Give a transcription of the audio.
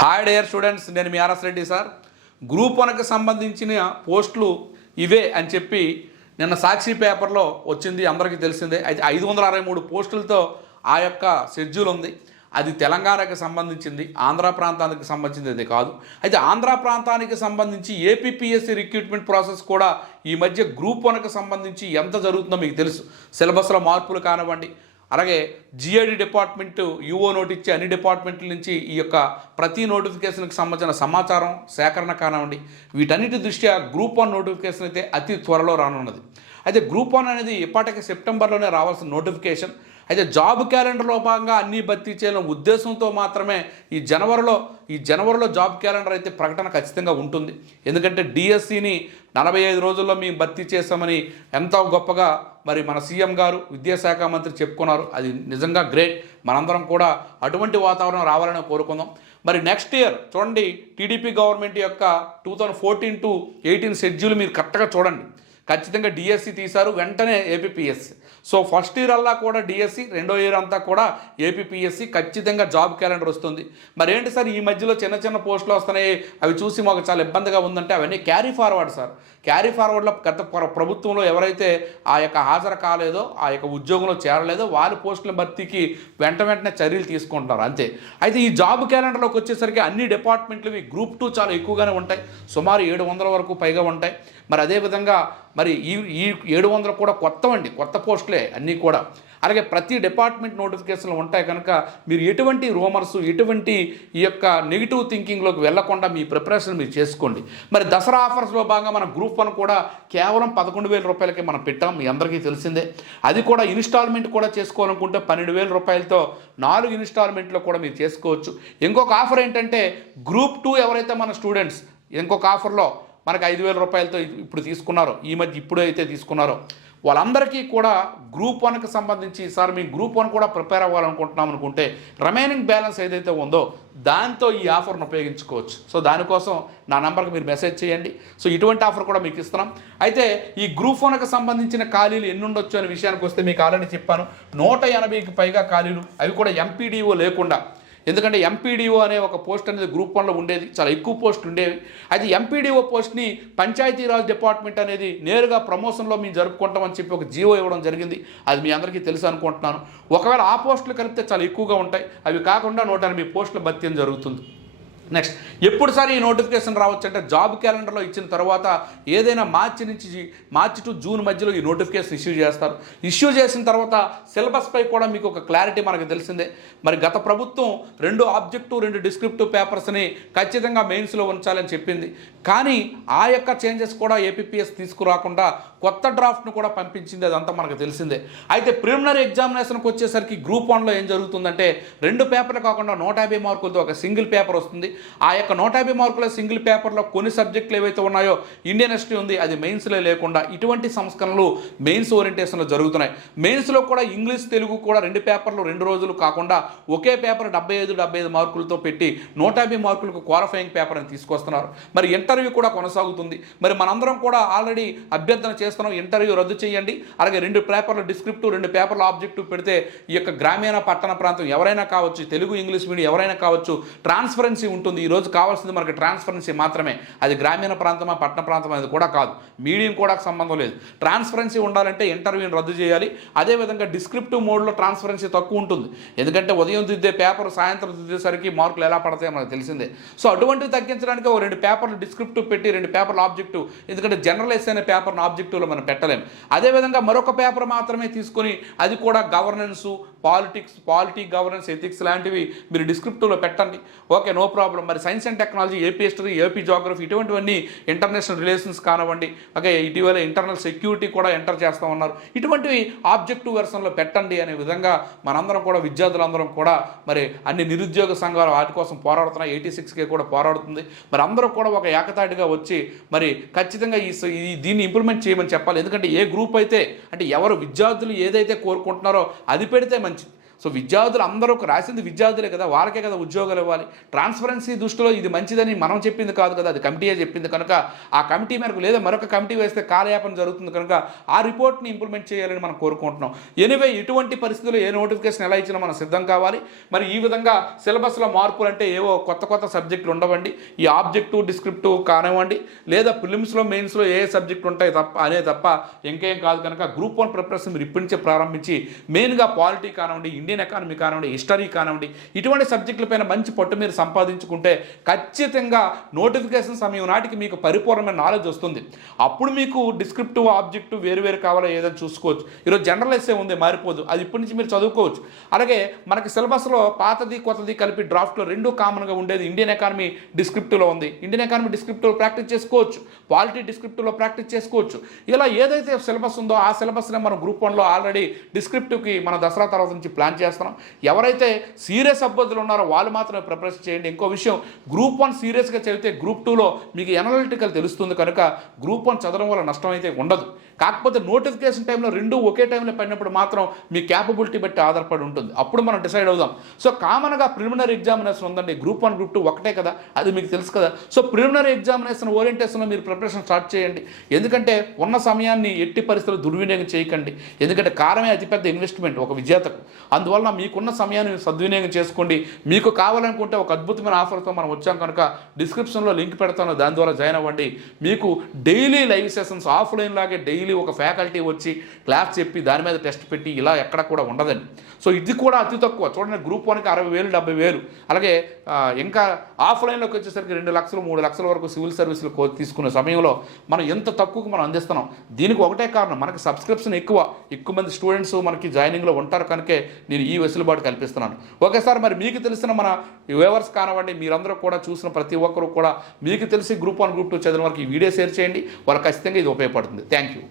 Hi dear students నేను మీ RS Reddy sir. Group వన్కి సంబంధించిన పోస్టులు ఇవే అని చెప్పి నిన్న సాక్షి పేపర్లో వచ్చింది అందరికీ తెలిసిందే. అయితే ఐదు వందల అరవై మూడు పోస్టులతో ఆ యొక్క షెడ్యూల్ ఉంది. అది తెలంగాణకి సంబంధించింది ఆంధ్ర ప్రాంతానికి సంబంధించింది కాదు. అయితే ఆంధ్ర ప్రాంతానికి సంబంధించి ఏపీపీఎస్సీ రిక్రూట్మెంట్ ప్రాసెస్ కూడా ఈ మధ్య గ్రూప్ వన్కి సంబంధించి ఎంత జరుగుతుందో మీకు తెలుసు. సిలబస్లో మార్పులు కానివ్వండి అలాగే జిఐడి డిపార్ట్మెంట్ యుఓ నోట్ ఇచ్చే అన్ని డిపార్ట్మెంట్ల నుంచి ఈ యొక్క ప్రతి నోటిఫికేషన్కి సంబంధించిన సమాచారం సేకరణ కానివ్వండి వీటన్నిటి దృష్ట్యా గ్రూప్ వన్ నోటిఫికేషన్ అయితే అతి త్వరలో రానున్నది. అయితే గ్రూప్ వన్ అనేది ఇప్పటికే సెప్టెంబర్లోనే రావాల్సిన నోటిఫికేషన్. అయితే జాబ్ క్యాలెండర్ భాగంగా అన్ని భర్తీ చేయడం ఉద్దేశంతో మాత్రమే ఈ జనవరిలో ఈ జనవరిలో జాబ్ క్యాలెండర్ అయితే ప్రకటన ఖచ్చితంగా ఉంటుంది. ఎందుకంటే డిఎస్సిని నలభై ఐదు రోజుల్లో మేము భర్తీ చేస్తామని ఎంతో గొప్పగా మరి మన సీఎం గారు విద్యాశాఖ మంత్రి చెప్పుకున్నారు. అది నిజంగా గ్రేట్. మనందరం కూడా అటువంటి వాతావరణం రావాలని కోరుకుందాం. మరి నెక్స్ట్ ఇయర్ చూడండి టీడీపీ గవర్నమెంట్ యొక్క two thousand fourteen to eighteen schedule మీరు కరెక్ట్గా చూడండి. ఖచ్చితంగా డిఎస్సి తీశారు వెంటనే ఏపీపీఎస్సి సో ఫస్ట్ ఇయర్ అల్లా కూడా డిఎస్సి రెండో ఇయర్ అంతా కూడా ఏపీపీఎస్సి ఖచ్చితంగా జాబ్ క్యాలెండర్ వస్తుంది. మరి ఏంటి సార్ ఈ మధ్యలో చిన్న చిన్న పోస్టులు వస్తున్నాయి అవి చూసి మాకు చాలా ఇబ్బందిగా ఉందంటే అవన్నీ క్యారీ ఫార్వర్డ్ సార్. క్యారీ ఫార్వర్డ్లో గత ప్రభుత్వంలో ఎవరైతే ఆ యొక్క హాజరు కాలేదో ఆ యొక్క ఉద్యోగంలో చేరలేదో వారి పోస్టుల భర్తీకి వెంట వెంటనే చర్యలు తీసుకుంటున్నారు అంతే. అయితే ఈ జాబ్ క్యాలెండర్లోకి వచ్చేసరికి అన్ని డిపార్ట్మెంట్లు గ్రూప్ టూ చాలా ఎక్కువగానే ఉంటాయి. సుమారు ఏడు వందల వరకు పైగా ఉంటాయి. మరి అదేవిధంగా మరి ఈ ఈ ఏడు వందలు కూడా కొత్తవండి కొత్త పోస్టులే అన్నీ కూడా. అలాగే ప్రతి డిపార్ట్మెంట్ నోటిఫికేషన్లు ఉంటాయి కనుక మీరు ఎటువంటి రూమర్స్ ఎటువంటి ఈ యొక్క నెగిటివ్ థింకింగ్లోకి వెళ్ళకుండా మీ ప్రిపరేషన్ మీరు చేసుకోండి. మరి దసరా ఆఫర్స్లో భాగంగా మన గ్రూప్ వన్ కూడా కేవలం పదకొండు వేల రూపాయలకి మనం పెట్టాం మీ అందరికీ తెలిసిందే. అది కూడా ఇన్స్టాల్మెంట్ కూడా చేసుకోవాలనుకుంటే పన్నెండు వేల రూపాయలతో నాలుగు ఇన్స్టాల్మెంట్లో కూడా మీరు చేసుకోవచ్చు. ఇంకొక ఆఫర్ ఏంటంటే గ్రూప్ టూ ఎవరైతే మన స్టూడెంట్స్ ఇంకొక ఆఫర్లో మనకి ఐదు వేల రూపాయలతో ఇప్పుడు తీసుకున్నారో. ఈ మధ్య ఇప్పుడు అయితే తీసుకున్నారో. వాళ్ళందరికీ కూడా గ్రూప్ వన్కి సంబంధించి సార్ మీ గ్రూప్ వన్ కూడా ప్రిపేర్ అవ్వాలనుకుంటున్నాం అనుకుంటే రిమైనింగ్ బ్యాలెన్స్ ఏదైతే ఉందో దాంతో ఈ ఆఫర్ను ఉపయోగించుకోవచ్చు. సో దానికోసం నా నెంబర్కి మీరు మెసేజ్ చేయండి. సో ఇటువంటి ఆఫర్ కూడా మీకు ఇస్తున్నాం. అయితే ఈ గ్రూప్ వన్కి సంబంధించిన ఖాళీలు ఎన్ని ఉండొచ్చు అనే విషయానికి వస్తే మీకు ఆల్రెడీ చెప్పాను. నూట ఎనభైకి పైగా ఖాళీలు అవి కూడా ఎంపీడీఓ లేకుండా ఎందుకంటే ఎంపీడీఓ అనే ఒక పోస్ట్ అనేది గ్రూప్ వన్లో ఉండేది చాలా ఎక్కువ పోస్ట్ ఉండేవి. అయితే ఎంపీడీఓ పోస్ట్ని పంచాయతీరాజ్ డిపార్ట్మెంట్ అనేది నేరుగా ప్రమోషన్లో మేము జరుపుకుంటామని చెప్పి ఒక జీవో ఇవ్వడం జరిగింది. అది మీ అందరికీ తెలుసు అనుకుంటున్నాను. ఒకవేళ ఆ పోస్టులు కలిపితే చాలా ఎక్కువగా ఉంటాయి. అవి కాకుండా నూట ఎనభై పోస్టుల భర్తీ జరుగుతుంది. నెక్స్ట్ ఎప్పుడు సార్ ఈ నోటిఫికేషన్ రావచ్చు అంటే జాబ్ క్యాలెండర్లో ఇచ్చిన తర్వాత ఏదైనా మార్చి నుంచి మార్చి టు జూన్ మధ్యలో ఈ నోటిఫికేషన్ ఇష్యూ చేస్తారు. ఇష్యూ చేసిన తర్వాత సిలబస్పై కూడా మీకు ఒక క్లారిటీ మనకు తెలిసిందే. మరి గత ప్రభుత్వం రెండు ఆబ్జెక్టివ్ రెండు డిస్క్రిప్టివ్ పేపర్స్ని ఖచ్చితంగా మెయిన్స్లో ఉంచాలని చెప్పింది. కానీ ఆ యొక్క చేంజెస్ కూడా ఏపీపీఎస్ తీసుకురాకుండా కొత్త డ్రాఫ్ట్ను కూడా పంపించింది అదంతా మనకు తెలిసిందే. అయితే ప్రిలిమినరీ ఎగ్జామినేషన్కి వచ్చేసరికి గ్రూప్ వన్లో ఏం జరుగుతుందంటే రెండు పేపర్లు కాకుండా నూట యాభై మార్కులతో ఒక సింగిల్ పేపర్ వస్తుంది. ఆ యొక్క నూట యాభై మార్కుల సింగిల్ పేపర్లో కొన్ని సబ్జెక్టులు ఏవైతే ఉన్నాయో ఇండియన్ హిస్టరీ ఉంది అది మెయిన్స్లో లేకుండా ఇటువంటి సంస్కరణలు మెయిన్స్ ఓరియంటేషన్లో జరుగుతున్నాయి. మెయిన్స్లో కూడా ఇంగ్లీష్ తెలుగు కూడా రెండు పేపర్లు రెండు రోజులు కాకుండా ఒకే పేపర్ డెబ్బై ఐదు డెబ్బై ఐదు మార్కులతో పెట్టి నూట యాభై మార్కులకు క్వాలిఫైయింగ్ పేపర్ని తీసుకొస్తున్నారు. మరి ఇంటర్వ్యూ కూడా కొనసాగుతుంది. మరి మనందరం కూడా ఆల్రెడీ అభ్యర్థన చేస్తున్నాం ఇంటర్వ్యూ రద్దు చేయండి. అలాగే రెండు పేపర్లు డిస్క్రిప్టివ్ రెండు పేపర్లు ఆబ్జెక్టివ్ పెడితే ఈ యొక్క గ్రామీణ పట్టణ ప్రాంతం ఎవరైనా కావచ్చు తెలుగు ఇంగ్లీష్ మీడియం ఎవరైనా కావచ్చు ట్రాన్స్పరెన్సీ ఉంటుంది. ఈ రోజు కావాల్సింది మనకి ట్రాన్స్పరెన్సీ మాత్రమే. అది గ్రామీణ ప్రాంతమా పట్టణ ప్రాంతం అనేది కూడా కాదు. మీడియం కూడా సంబంధం లేదు. ట్రాన్స్పరెన్సీ ఉండాలంటే ఇంటర్వ్యూని రద్దు చేయాలి. అదేవిధంగా డిస్క్రిప్టివ్ మోడ్లో ట్రాన్స్పరెన్సీ తక్కువ ఉంటుంది. ఎందుకంటే ఉదయం దిద్దే పేపర్ సాయంత్రం దిద్దేసరికి మార్కులు ఎలా పడతాయో మనకు తెలిసిందే. సో అటువంటివి తగ్గించడానికి ఒక రెండు పేపర్లు డిస్క్రిప్టివ్ పెట్టి రెండు పేపర్లు ఆబ్జెక్టివ్. ఎందుకంటే జనరలైజ్ అనే పేపర్ను ఆబ్జెక్టివ్ మనం పెట్టలేము అదేవిధంగా మరొక పేపర్ మాత్రమే తీసుకొని అది కూడా governance politics politic governance ethics లాంటివి మీరు డిస్క్రిప్టివ్లో పెట్టండి. ఓకే నో ప్రాబ్లం మరి science and technology AP history AP geography ఇటువంటివన్నీ ఇంటర్నేషనల్ రిలేషన్స్ కానివ్వండి. ఓకే ఇటీవల ఇంటర్నల్ సెక్యూరిటీ కూడా ఎంటర్ చేస్తూ ఉన్నారు. ఇటువంటివి ఆబ్జెక్టివ్ వెర్షన్లో పెట్టండి అనే విధంగా మనందరం కూడా విద్యార్థులందరం కూడా మరి అన్ని నిరుద్యోగ సంఘాలు వాటి కోసం పోరాడుతున్నాయి. ఎయిటీ సిక్స్కే కూడా పోరాడుతుంది. మరి అందరూ కూడా ఒక ఏకతాటిగా వచ్చి మరి ఖచ్చితంగా ఈ స- ఈ దీన్ని ఇంప్లిమెంట్ చేయమని చెప్పాలి. ఎందుకంటే ఏ గ్రూప్ అయితే అంటే ఎవరు విద్యార్థులు ఏదైతే కోరుకుంటున్నారో అది పెడితే onde? సో విద్యార్థులు అందరూ రాసింది విద్యార్థులే కదా వాళ్ళకే కదా ఉద్యోగాలు ఇవ్వాలి. ట్రాన్స్పరెన్సీ దృష్టిలో ఇది మంచిదని మనం చెప్పింది కాదు కదా అది కమిటీయే చెప్పింది. కనుక ఆ కమిటీ మేరకు లేదా మరొక కమిటీ వేస్తే కాలయాపన జరుగుతుంది. కనుక ఆ రిపోర్ట్ని ఇంప్లిమెంట్ చేయాలని మనం కోరుకుంటున్నాం. ఎనివే ఇటువంటి పరిస్థితుల్లో ఏ నోటిఫికేషన్ ఎలా ఇచ్చినా మనం సిద్ధం కావాలి. మరి ఈ విధంగా సిలబస్లో మార్పులు అంటే ఏవో కొత్త కొత్త సబ్జెక్టులు ఉండవండి. ఈ ఆబ్జెక్టివ్ డిస్క్రిప్టివ్ కానివ్వండి. లేదా ప్రిలిమ్స్లో మెయిన్స్లో ఏ సబ్జెక్టులు ఉంటాయి తప్ప అనే తప్ప ఇంకేం కాదు. కనుక గ్రూప్ వన్ ప్రిపరేషన్ మీరు ఇప్పటి నుంచే ప్రారంభించి మెయిన్గా పాలిటీ కానివ్వండి ఇండియన్ ఎకానమీ కానివ్వండి హిస్టరీ కానివ్వండి ఇటువంటి సబ్జెక్టులపైన మంచి పట్టు మీరు సంపాదించుకుంటే ఖచ్చితంగా నోటిఫికేషన్ సమయం నాటికి మీకు పరిపూర్ణమైన నాలెడ్జ్ వస్తుంది. అప్పుడు మీకు డిస్క్రిప్టివ్ ఆబ్జెక్టివ్ వేరు వేరు కావాలో ఏదైనా చూసుకోవచ్చు. ఈరోజు జనరల్ ఎస్సే ఉంది మారిపోదు. అది ఇప్పటి నుంచి మీరు చదువుకోవచ్చు. అలాగే మనకి సిలబస్లో పాతది కొత్తది కలిపి డ్రాఫ్ట్లో రెండు కామన్గా ఉండేది ఇండియన్ ఎకానమీ డిస్క్రిప్టివ్లో ఉంది. ఇండియన్ ఎకానమీ డిస్క్రిప్టివ్లో ప్రాక్టీస్ చేసుకోవచ్చు. పాలిటీ డిస్క్రిప్టివ్లో ప్రాక్టీస్ చేసుకోవచ్చు. ఇలా ఏదైతే సిలబస్ ఉందో ఆ సిలబస్నే మనం గ్రూప్ వన్లో ఆల్రెడీ డిస్క్రిప్టివ్కి మన దసరా తర్వాత నుంచి ప్లాన్ చేస్తున్నాం. ఎవరైతే సీరియస్ అభ్యర్థులు ఉన్నారో వాళ్ళు మాత్రమే ప్రిపరేషన్ చేయండి. ఇంకో విషయం గ్రూప్ వన్ సీరియస్గా చదివితే గ్రూప్ టూలో మీకు ఎనలిటికల్ తెలుస్తుంది కనుక గ్రూప్ వన్ చదవడం వల్ల నష్టం అయితే ఉండదు. కాకపోతే నోటిఫికేషన్ టైంలో రెండు ఒకే టైంలో పడినప్పుడు మాత్రం మీ క్యాపబిలిటీ బట్టి ఆధారపడి ఉంటుంది. అప్పుడు మనం డిసైడ్ అవుదాం. సో కామన్గా ప్రిలిమినరీ ఎగ్జామినేషన్ ఉందండి. గ్రూప్ వన్ గ్రూప్ టూ ఒకటే కదా. అది మీకు తెలుసు కదా. సో ప్రిలిమినరీ ఎగ్జామినేషన్ ఓరియంటేషన్లో మీరు ప్రిపరేషన్ స్టార్ట్ చేయండి. ఎందుకంటే ఉన్న సమయాన్ని ఎట్టి పరిస్థితులు దుర్వినియోగం చేయకండి. ఎందుకంటే కారమే అతిపెద్ద ఇన్వెస్ట్మెంట్ ఒక విజేతకు. అందువల్ల అందువలన మీకున్న సమయాన్ని సద్వినియోగం చేసుకోండి. మీకు కావాలనుకుంటే ఒక అద్భుతమైన ఆఫర్తో మనం వచ్చాం కనుక డిస్క్రిప్షన్లో లింక్ పెడతాను. దాని ద్వారా జాయిన్ అవ్వండి. మీకు డైలీ లైవ్ సెషన్స్ ఆఫ్లైన్ లాగే డైలీ ఒక ఫ్యాకల్టీ వచ్చి క్లాస్ చెప్పి దాని మీద టెస్ట్ పెట్టి ఇలా ఎక్కడ కూడా ఉండదండి. సో ఇది కూడా అతి తక్కువ. చూడండి గ్రూప్ వన్కి అరవై వేలు డెబ్బై వేలు. అలాగే ఇంకా ఆఫ్లైన్లోకి వచ్చేసరికి రెండు లక్షలు మూడు లక్షల వరకు సివిల్ సర్వీసులు తీసుకునే సమయంలో మనం ఎంత తక్కువకు మనం అందిస్తున్నాం? దీనికి ఒకటే కారణం. మనకి సబ్స్క్రిప్షన్ ఎక్కువ. ఎక్కువ మంది స్టూడెంట్స్ మనకి జాయినింగ్లో ఉంటారు కనుక నేను ఈ వెసులుబాటు కల్పిస్తున్నాను. ఒకేసారి మరి మీకు తెలిసిన మన వ్యూవర్స్ కానివ్వండి మీరందరూ కూడా చూసిన ప్రతి ఒక్కరు కూడా మీకు తెలిసి గ్రూప్ వన్ గ్రూప్ టూ చదివిన వరకు ఈ వీడియో షేర్ చేయండి. వాళ్ళకి ఖచ్చితంగా ఇది ఉపయోగపడుతుంది. Thank you.